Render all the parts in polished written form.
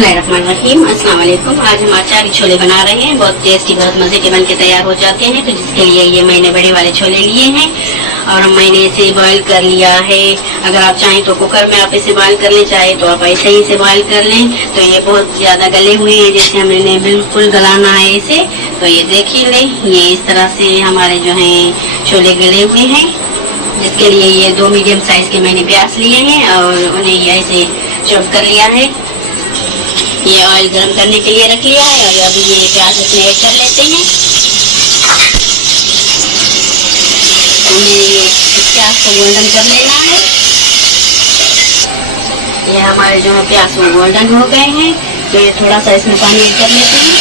बिस्मिल्लाहिर्रहमानिर्रहीम। अस्सलाम वालेकुम। आज हम अचारी छोले बना रहे हैं। बहुत टेस्टी, बहुत मजे के बन के तैयार हो जाते हैं। तो जिसके लिए ये मैंने बड़े वाले छोले लिए हैं और मैंने इसे बॉईल कर लिया है। अगर आप चाहें तो कुकर में आप इसे बॉईल कर लें, चाहे तो आप ऐसे ही इसे बॉईल कर लें। तो ये बहुत ज्यादा गले हुए हैं, जैसे हमने बिल्कुल गलाना है इसे। तो ये देखिए ये इस तरह से हमारे जो है छोले गले हुए हैं। जिसके लिए ये 2 मीडियम साइज के मैंने प्याज लिए हैं और उन्हें ये ऐसे चॉप कर लिया है। ये ऑयल गरम करने के लिए रख लिया है और अभी ये प्याज इसमें ऐड कर लेते हैं। हमें ये प्याज को गोल्डन कर लेना है। ये हमारे जो है प्याज वो गोल्डन हो गए हैं, तो ये थोड़ा सा इसमें पानी ऐड कर लेते हैं।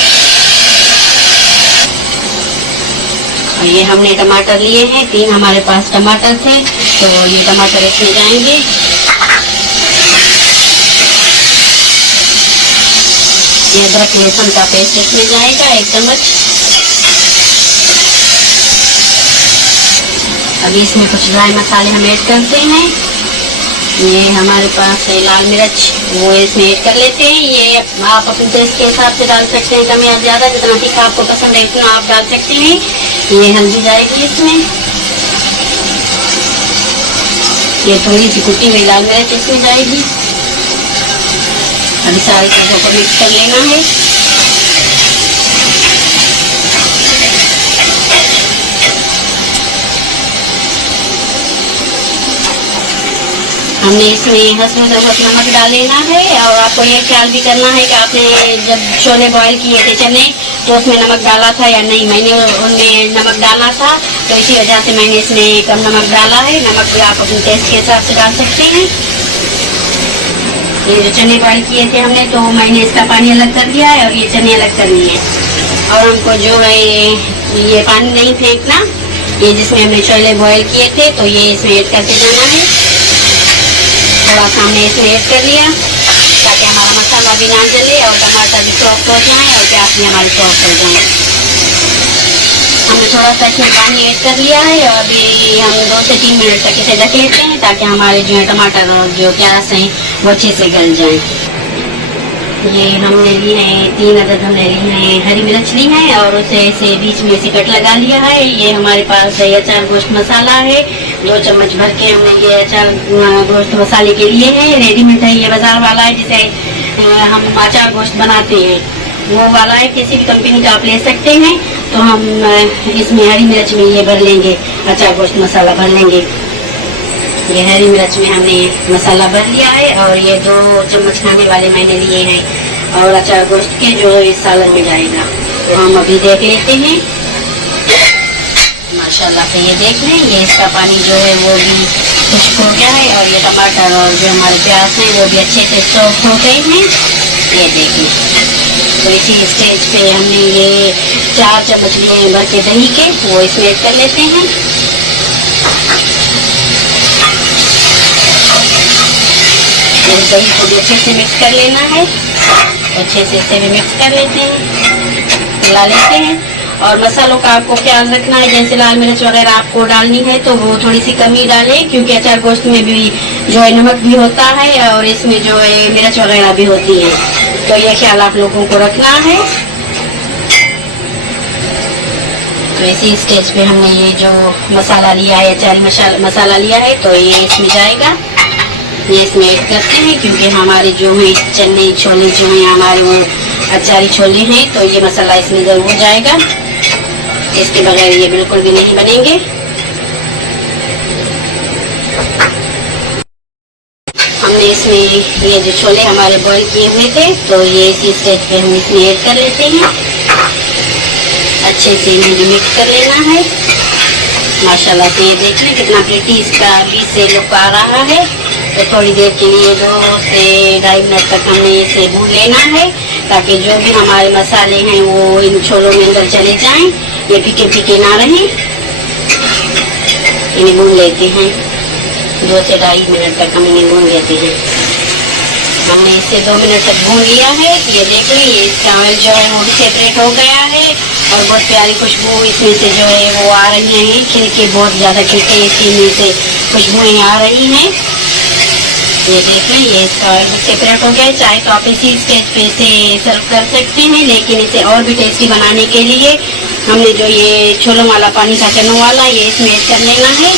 और ये हमने टमाटर लिए हैं, 3 हमारे पास टमाटर थे, तो ये टमाटर इसमें जाएंगे। ये अदरक लहसुन का पेस्ट इसमें जाएगा 1 चम्मच। अभी इसमें कुछ ड्राई मसाले हम ऐड करते हैं। ये हमारे पास है लाल मिर्च, वो इसमें ऐड कर लेते हैं। ये आप अपने टेस्ट के हिसाब से डाल सकते हैं, कम या ज्यादा, जितना तीखा आपको पसंद है उतना आप डाल सकते हैं। ये हल्दी जाएगी इसमें। ये थोड़ी सी कुटी हुई लाल मिर्च इसमें जाएगी। अभी सारी चीजों को मिक्स कर लेना है। हमने इसमें हंसने से बहुत नमक डाल लेना है और आपको ये ख्याल भी करना है कि आपने जब छोले बॉईल किए थे चने तो उसमें नमक डाला था या नहीं। मैंने उनमें नमक डाला था, तो इसी वजह से मैंने इसमें कम नमक डाला है। नमक भी आप अपने टेस्ट के हिसाब से डाल सकते हैं। ये जो चने बॉईल किए थे हमने, तो मैंने इसका पानी अलग कर दिया है और ये चने अलग कर लिए हैं। और हमको जो है ये पानी नहीं फेंकना। ये जिसमें हमने छोले बॉईल किए थे, तो ये इसमें ऐड करके जाना है। थोड़ा सा हमने इसमें ऐड कर लिया ताकि हमारा मसाला भी ना जले और टमाटर भी सॉफ्ट हो जाए और प्याज भी हमारी सॉफ्ट हो जाए। हमने थोड़ा सा इसमें पानी ऐड कर लिया है और अभी हम 2 से 3 मिनट तक इसे ढक लेते हैं ताकि हमारे जो है टमाटर और जो प्याज हैं वो अच्छे से गल जाएं। ये हमने ली है 3 अदद हमने ली है हरी मिर्च ली है और उसे ऐसे बीच में से कट लगा लिया है। ये हमारे पास है अचार गोश्त मसाला है, 2 चम्मच भर के हमने ये अचार गोश्त मसाले के लिए है। रेडीमेड है, ये बाजार वाला है जिसे हम अचार गोश्त बनाते हैं, वो वाला है। किसी भी कंपनी का आप ले सकते हैं। तो हम इसमें हरी मिर्च में ये भर लेंगे, अचार गोश्त मसाला भर लेंगे। ये हरी मिर्च में हमने मसाला भर लिया है और ये 2 चम्मच खाने वाले मैंने लिए हैं और अचार गोश्त के जो इस सालन में जाएगा। तो हम अभी देख लेते हैं। माशाल्लाह से ये देख लें, ये इसका पानी जो है वो भी खुश्क हो गया है और ये टमाटर और जो हमारे प्याज हैं वो भी अच्छे से सॉफ्ट हो गए हैं। ये देखिए, तो इसी स्टेज पे हमने ये 4 चम्मच लिए भर के दही के, वो इसमें ऐड कर लेते हैं। दही को भी अच्छे से मिक्स कर लेना है। अच्छे से इसे भी मिक्स कर लेते हैं, मिला लेते हैं। और मसालों का आपको ख्याल रखना है, जैसे लाल मिर्च वगैरह आपको डालनी है तो वो थोड़ी सी कमी डालें, क्योंकि अचार गोश्त में भी जो है नमक भी होता है और इसमें जो है मिर्च वगैरह भी होती है। तो ये ख्याल आप लोगों को रखना है। तो इसी स्टेज पे हमने ये जो मसाला लिया है, अचारी मसाला लिया है, तो ये इसमें जाएगा। ये इसमें ऐड करते हैं क्योंकि हमारे जो है चने छोले जो हैं हमारे वो अचारी छोले हैं, तो ये मसाला इसमें जरूर जाएगा। इसके बगैर ये बिल्कुल भी नहीं बनेंगे। हमने इसमें ये जो छोले हमारे बॉईल किए हुए थे, तो ये इसी स्टेज पे हम इसमें ऐड कर लेते हैं। अच्छे से इन्हें भी मिक्स कर लेना है। माशाल्लाह से ये देख लें कितना प्रिटी इसका बीच से लुक आ रहा है। तो थोड़ी देर के लिए 2 से 2.5 मिनट तक हमने इसे भून लेना है ताकि जो भी हमारे मसाले हैं वो इन छोलों में अंदर चले जाएं, ये फीके फीके ना रहें। इन्हें भून लेते हैं 2 से 2.5 मिनट तक हम इन्हें भून लेते हैं। हमने इसे 2 मिनट तक भून लिया है। ये देख लें, ये इसका ऑयल जो है वो भी सेपरेट हो गया है और बहुत प्यारी खुशबू इसमें से जो है वो आ रही है। खिल के बहुत ज़्यादा खिलके इसमें से खुशबुएँ आ रही हैं। ये देख लें, ये इसका ऑयल सेपरेट हो गया। चाहे तो आप इसी स्टेज पे इसे सर्व कर सकते हैं, लेकिन इसे और भी टेस्टी बनाने के लिए हमने जो ये छोलों वाला पानी था, चनों वाला, ये इसमें ऐड कर लेना है।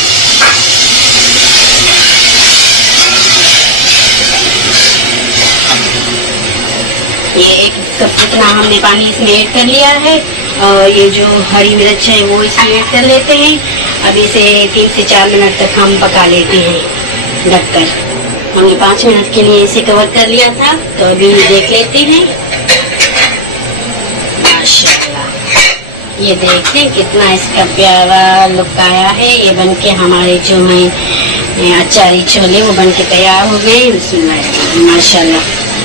ये 1 कप जितना हमने पानी इसमें ऐड कर लिया है, और ये जो हरी मिर्च है वो इसमें ऐड कर लेते हैं। अब इसे 3 से 4 मिनट तक हम पका लेते हैं ढककर। हमने 5 मिनट के लिए इसे कवर कर लिया था, तो अभी देख लेते हैं। माशाल्लाह, ये देखें कितना इसका प्यारा लुक आया है। ये बनके हमारे जो है अचारी छोले वो बनके तैयार हो गए। बिस्मिल्लाह, माशाल्लाह।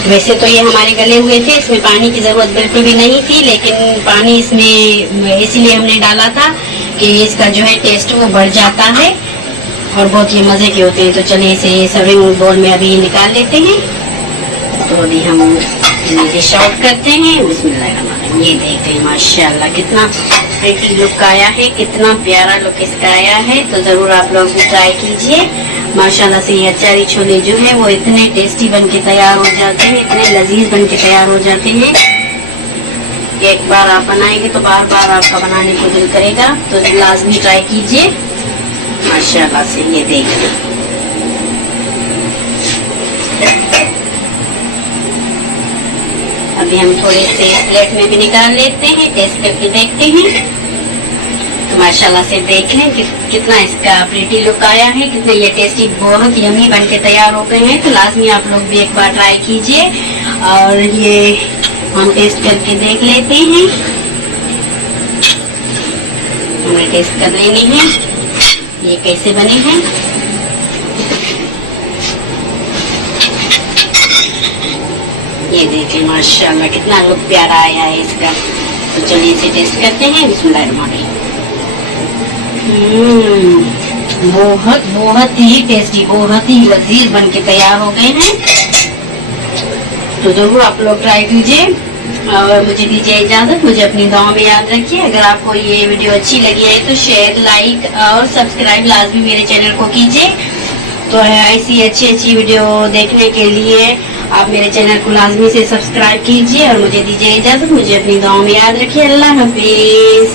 वैसे तो ये हमारे गले हुए थे, इसमें पानी की जरूरत बिल्कुल भी नहीं थी, लेकिन पानी इसमें इसीलिए हमने डाला था कि इसका जो है टेस्ट वो बढ़ जाता है और बहुत ही मजे के होते हैं। तो चलिए इसे सर्विंग बोल में अभी निकाल लेते हैं। तो अभी हम डिश आउट करते हैं। बिस्मिल्लाह, ये देखें माशाल्लाह कितना प्रीटी लुक आया है, कितना प्यारा लुक इसका आया है। तो जरूर आप लोग भी ट्राई कीजिए। माशाल्लाह से ये अचारी छोले जो है वो इतने टेस्टी बनके तैयार हो जाते हैं, इतने लजीज बनके तैयार हो जाते हैं। एक बार आप बनाएंगे तो बार बार आपका बनाने को दिल करेगा, तो लाजमी ट्राई कीजिए। माशाल्लाह से ये देखिए, अभी हम थोड़े से प्लेट में भी निकाल लेते हैं, टेस्ट करके देखते हैं। तो माशाल्लाह से देख लें कि कितना इसका प्रीटी लुक आया है, कितने ये टेस्टी बहुत यमी बन के तैयार हो गए हैं। तो लाजमी आप लोग भी एक बार ट्राई कीजिए। और ये हम टेस्ट करके देख लेते हैं। हमें टेस्ट कर लेनी है ये कैसे बने हैं। ये देखिए माशाल्लाह कितना लुक प्यारा आया है इसका। तो चलिए इसे टेस्ट करते हैं। बिस्मिल्लाहिर्रहमानिर्रहीम। बहुत बहुत ही टेस्टी, बहुत ही लजीज बन के तैयार हो गए हैं। तो जरूर आप लोग ट्राई कीजिए और मुझे दीजिए इजाजत। मुझे अपनी दुआ में याद रखिए। अगर आपको ये वीडियो अच्छी लगी है तो शेयर, लाइक और सब्सक्राइब लाजमी मेरे चैनल को कीजिए। तो ऐसी अच्छी वीडियो देखने के लिए आप मेरे चैनल को लाजमी से सब्सक्राइब कीजिए और मुझे दीजिए इजाजत। मुझे अपनी दुआ में याद रखिए। अल्लाह हाफिज।